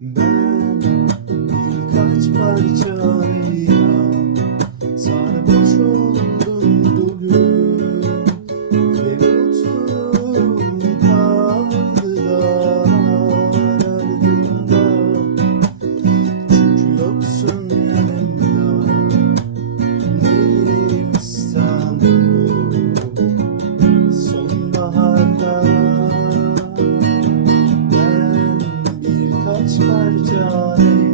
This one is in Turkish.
Ben birkaç parçayla sarhoş oldum bugün ve mutluluğum kaldı dağlar ardında. Çünkü yoksun yanımda, değilim İstanbul sonbaharda. Ben birkaç parçayla